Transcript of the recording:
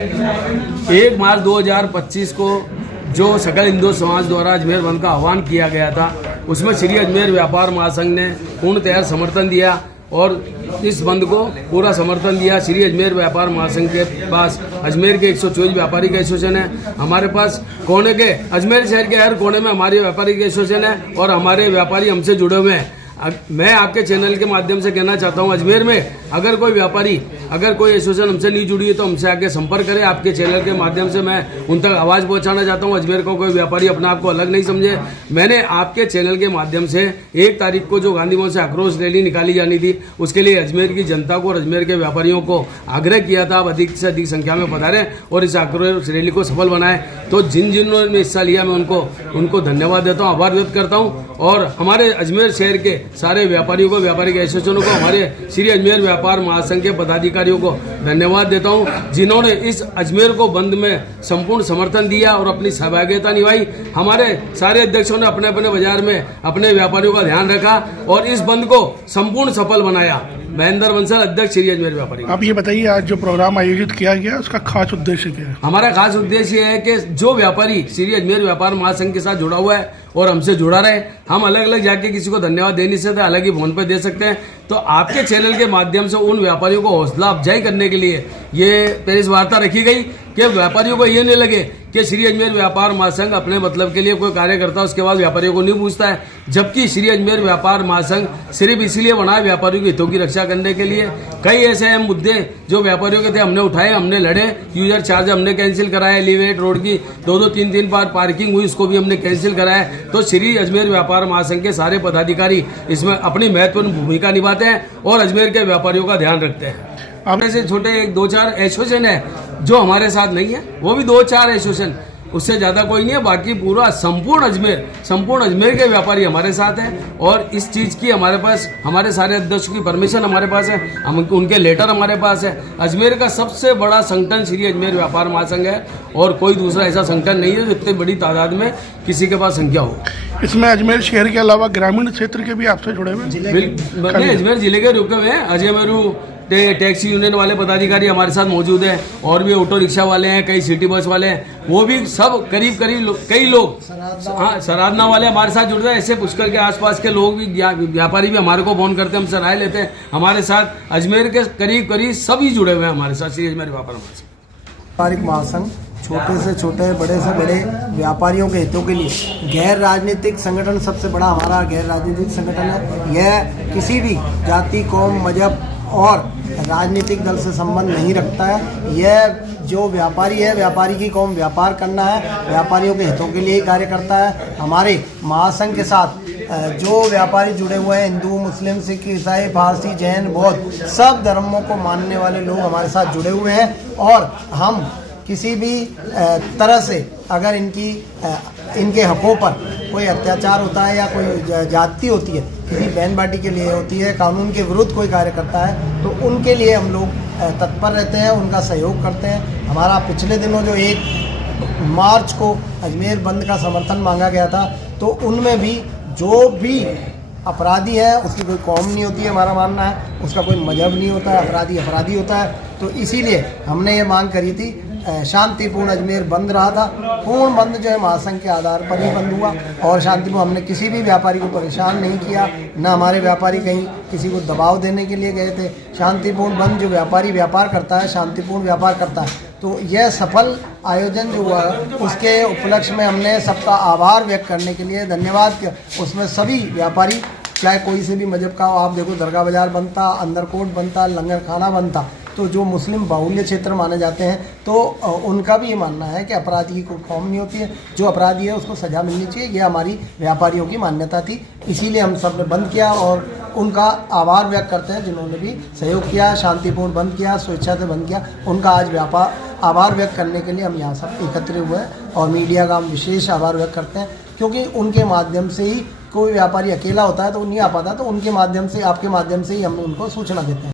1 मार्च 2025 को जो सकल हिंदू समाज द्वारा अजमेर बंद का आह्वान किया गया था, उसमें श्री अजमेर व्यापार महासंघ ने पूर्णतया समर्थन दिया और इस बंद को पूरा समर्थन दिया। श्री अजमेर व्यापार महासंघ के पास अजमेर के 124 व्यापारिक एसोसिएशन है। हमारे पास कोने के अजमेर शहर के हर कोने में हमारे व्यापारिक एसोसिएशन है और हमारे व्यापारी हमसे जुड़े हुए हैं। मैं आपके चैनल के माध्यम से कहना चाहता हूं, अजमेर में अगर कोई व्यापारी, अगर कोई एसोसिएशन हमसे नहीं जुड़ी है तो हमसे आके संपर्क करें। आपके चैनल के माध्यम से मैं उन तक आवाज़ पहुंचाना चाहता हूं। अजमेर को कोई व्यापारी अपने आप को अलग नहीं समझे। मैंने आपके चैनल के माध्यम से 1 तारीख को जो गांधी भवन से आक्रोश रैली निकाली जानी थी, उसके लिए अजमेर की जनता को और अजमेर के व्यापारियों को आग्रह किया था, आप अधिक से अधिक संख्या में पधारें और इस आक्रोश रैली को सफल बनाएं। तो जिन्होंने हिस्सा लिया, मैं उनको धन्यवाद देता हूँ, आभार व्यक्त करता हूँ। और हमारे अजमेर शहर के सारे व्यापारियों को, व्यापारिक एसोसिएशनों को, हमारे श्री अजमेर व्यापार महासंघ के पदाधिकारियों को धन्यवाद देता हूं, जिन्होंने इस अजमेर को बंद में संपूर्ण समर्थन दिया और अपनी सहभागिता निभाई। हमारे सारे अध्यक्षों ने अपने अपने बाजार में अपने व्यापारियों का ध्यान रखा और इस बंद को संपूर्ण सफल बनाया। महेंद्र बंसल, अध्यक्ष श्री अजमेर व्यापारी। आप ये बताइए, आज जो प्रोग्राम आयोजित किया गया उसका खास उद्देश्य क्या है? हमारा खास उद्देश्य है कि जो व्यापारी श्री अजमेर व्यापार महासंघ के साथ जुड़ा हुआ है और हमसे जुड़ा रहे, हम अलग अलग जाके किसी को धन्यवाद दे नहीं सकते, अलग ही फोन पे दे सकते हैं। तो आपके चैनल के माध्यम से उन व्यापारियों को हौसला अफजाई करने के लिए ये प्रेस वार्ता रखी गई कि व्यापारियों को ये नहीं लगे कि श्री अजमेर व्यापार महासंघ अपने मतलब के लिए कोई कार्य करता है, उसके बाद व्यापारियों को नहीं पूछता है। जबकि श्री अजमेर व्यापार महासंघ सिर्फ इसलिए बना है व्यापारियों के हितों की रक्षा करने के लिए। कई ऐसे अहम मुद्दे जो व्यापारियों के थे हमने उठाए, हमने लड़े। यूजर चार्ज हमने कैंसिल कराया, एलिवेट रोड की 2-2, 3-3 बार पार्किंग हुई, उसको भी हमने कैंसिल कराया। तो श्री अजमेर व्यापार महासंघ के सारे पदाधिकारी इसमें अपनी महत्वपूर्ण भूमिका निभाते हैं और अजमेर के व्यापारियों का ध्यान रखते हैं। अपने से छोटे 1-2-4 एसोसिएशन है जो हमारे साथ नहीं है, वो भी 2-4 एसोसिएशन, उससे ज़्यादा कोई नहीं है। बाकी पूरा संपूर्ण अजमेर के व्यापारी हमारे साथ हैं और इस चीज़ की हमारे पास, हमारे सारे अध्यक्षों की परमिशन हमारे पास है, हम उनके लेटर हमारे पास है। अजमेर का सबसे बड़ा संगठन श्री अजमेर व्यापार महासंघ है और कोई दूसरा ऐसा संगठन नहीं है जो इतनी बड़ी तादाद में किसी के पास संख्या हो। इसमें अजमेर शहर के अलावा ग्रामीण क्षेत्र के भी आपसे जुड़े हुए हैं? अजमेर जिले के रुके हुए हैं। अजमेरू टैक्सी यूनियन वाले पदाधिकारी हमारे साथ मौजूद हैं और भी ऑटो रिक्शा वाले हैं, कई सिटी बस वाले हैं, वो भी सब करीब कई लोग, हाँ, सराधना वाले हमारे साथ जुड़ रहे हैं। ऐसे पुष्कर के आसपास के लोग भी, व्यापारी भी हमारे को फोन करते हैं, हमसे राय लेते हैं। हमारे साथ अजमेर के करीब सभी जुड़े हुए हैं हमारे साथ श्री अजमेर व्यापार व्यापारिक महासंघ छोटे से छोटे, बड़े से बड़े व्यापारियों के हितों के लिए गैर राजनीतिक संगठन, सबसे बड़ा हमारा गैर राजनीतिक संगठन है। यह किसी भी जाति, कौम, मजहब और राजनीतिक दल से संबंध नहीं रखता है। यह जो व्यापारी है, व्यापारी की कौम व्यापार करना है, व्यापारियों के हितों के लिए ही कार्य करता है। हमारे महासंघ के साथ जो व्यापारी जुड़े हुए हैं, हिंदू, मुस्लिम, सिख, ईसाई, पारसी, जैन, बौद्ध, सब धर्मों को मानने वाले लोग हमारे साथ जुड़े हुए हैं। और हम किसी भी तरह से अगर इनके हकों पर कोई अत्याचार होता है या कोई जाति होती है, किसी बहन बाटी के लिए होती है, कानून के विरुद्ध कोई कार्य करता है, तो उनके लिए हम लोग तत्पर रहते हैं, उनका सहयोग करते हैं। हमारा पिछले दिनों जो 1 मार्च को अजमेर बंद का समर्थन मांगा गया था, तो उनमें भी जो भी अपराधी है उसकी कोई कौम नहीं होती है, हमारा मानना है, उसका कोई मजहब नहीं होता है, अपराधी होता है। तो इसीलिए हमने ये मांग करी थी। शांतिपूर्ण अजमेर बंद रहा था। पूर्ण बंद जो है महासंघ के आधार पर ही बंद हुआ और शांतिपूर्ण, हमने किसी भी व्यापारी को परेशान नहीं किया, न हमारे व्यापारी कहीं किसी को दबाव देने के लिए गए थे। शांतिपूर्ण बंद, जो व्यापारी व्यापार करता है, शांतिपूर्ण व्यापार करता है। तो यह सफल आयोजन जो हुआ, उसके उपलक्ष्य में हमने सबका आभार व्यक्त करने के लिए धन्यवाद किया। उसमें सभी व्यापारी, चाहे कोई से भी मजहब का हो, आप देखो दरगाह बाजार बनता, अंदरकोट बनता, लंगर खाना बनता, तो जो मुस्लिम बाहुल्य क्षेत्र माने जाते हैं, तो उनका भी ये मानना है कि अपराधी की कोई कौम नहीं होती है, जो अपराधी है उसको सज़ा मिलनी चाहिए। ये हमारी व्यापारियों की मान्यता थी, इसीलिए हम सब ने बंद किया और उनका आभार व्यक्त करते हैं जिन्होंने भी सहयोग किया, शांतिपूर्ण बंद किया, स्वेच्छा से बंद किया। उनका आज आभार व्यक्त करने के लिए हम यहाँ सब एकत्रित हुए हैं और मीडिया का हम विशेष आभार व्यक्त करते हैं, क्योंकि उनके माध्यम से ही कोई व्यापारी अकेला होता है तो नहीं आ पाता, तो उनके माध्यम से, आपके माध्यम से ही हम उनको सूचना देते हैं।